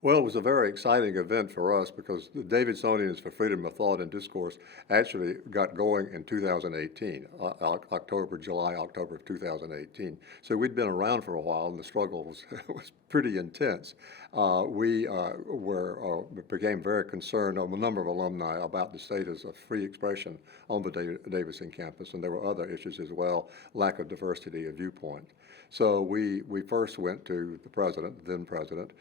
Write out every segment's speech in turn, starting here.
Well, it was a very exciting event for us because the Davidsonians for Freedom of Thought and Discourse actually got going in 2018, October of 2018. So we'd been around for a while, and the struggle was was pretty intense. We became very concerned, a number of alumni, about the status of free expression on the Davidson campus, and there were other issues as well, lack of diversity of viewpoint. So we first went to the president, then president,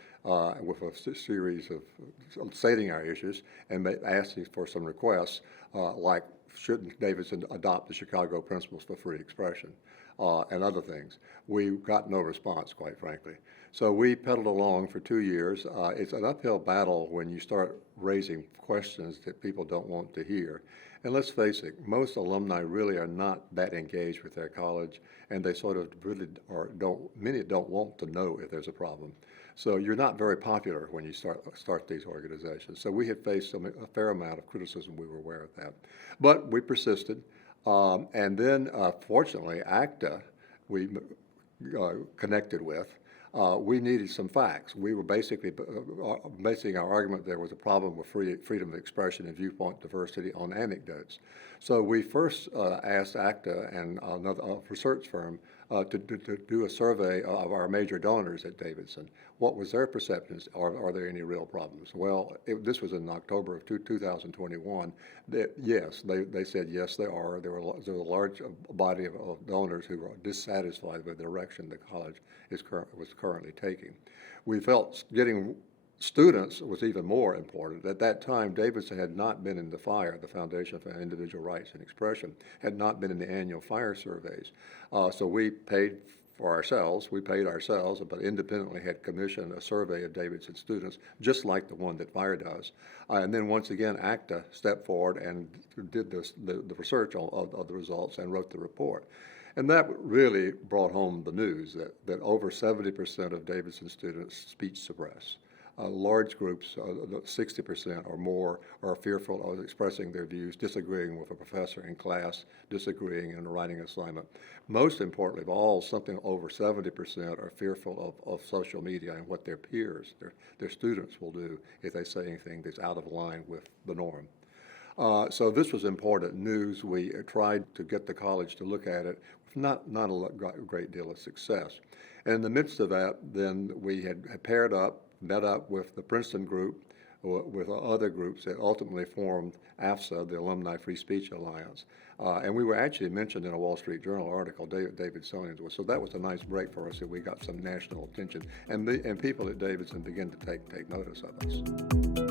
with a series of stating our issues and asking for some requests, like shouldn't Davidson adopt the Chicago principles for free expression, and other things. We got no response, quite frankly. So we pedaled along for 2 years. It's an uphill battle when you start raising questions that people don't want to hear. And let's face it, most alumni really are not that engaged with their college, and they sort of really are many don't want to know if there's a problem. So you're not very popular when you start these organizations. So we had faced a fair amount of criticism. We were aware of that, but we persisted. And then, fortunately, ACTA, we connected with. We needed some facts. We were basically basing our argument there was a problem with freedom of expression and viewpoint diversity on anecdotes. So we first asked ACTA and another research firm to do a survey of our major donors at Davidson. What was their perceptions? Are there any real problems? Well, this was in October of 2021. Yes, they said yes, there are. There was a large body of donors who were dissatisfied with the direction the college was currently taking. We felt getting students was even more important. At that time, Davidson had not been in the FIRE, the Foundation for Individual Rights and Expression, had not been in the annual FIRE surveys. So we paid ourselves, but independently had commissioned a survey of Davidson students, just like the one that FIRE does. And then once again, ACTA stepped forward and did the research of the results and wrote the report. And that really brought home the news that over 70% of Davidson students speech suppress. Large groups, 60% or more, are fearful of expressing their views, disagreeing with a professor in class, disagreeing in a writing assignment. Most importantly of all, something over 70% are fearful of social media and what their peers, their students will do if they say anything that's out of line with the norm. So this was important news. We tried to get the college to look at it with not a great deal of success. And in the midst of that, then we had met up with the Princeton group, with other groups that ultimately formed AFSA, the Alumni Free Speech Alliance. And we were actually mentioned in a Wall Street Journal article, Davidsonians. So that was a nice break for us that we got some national attention. And people at Davidson began to take notice of us.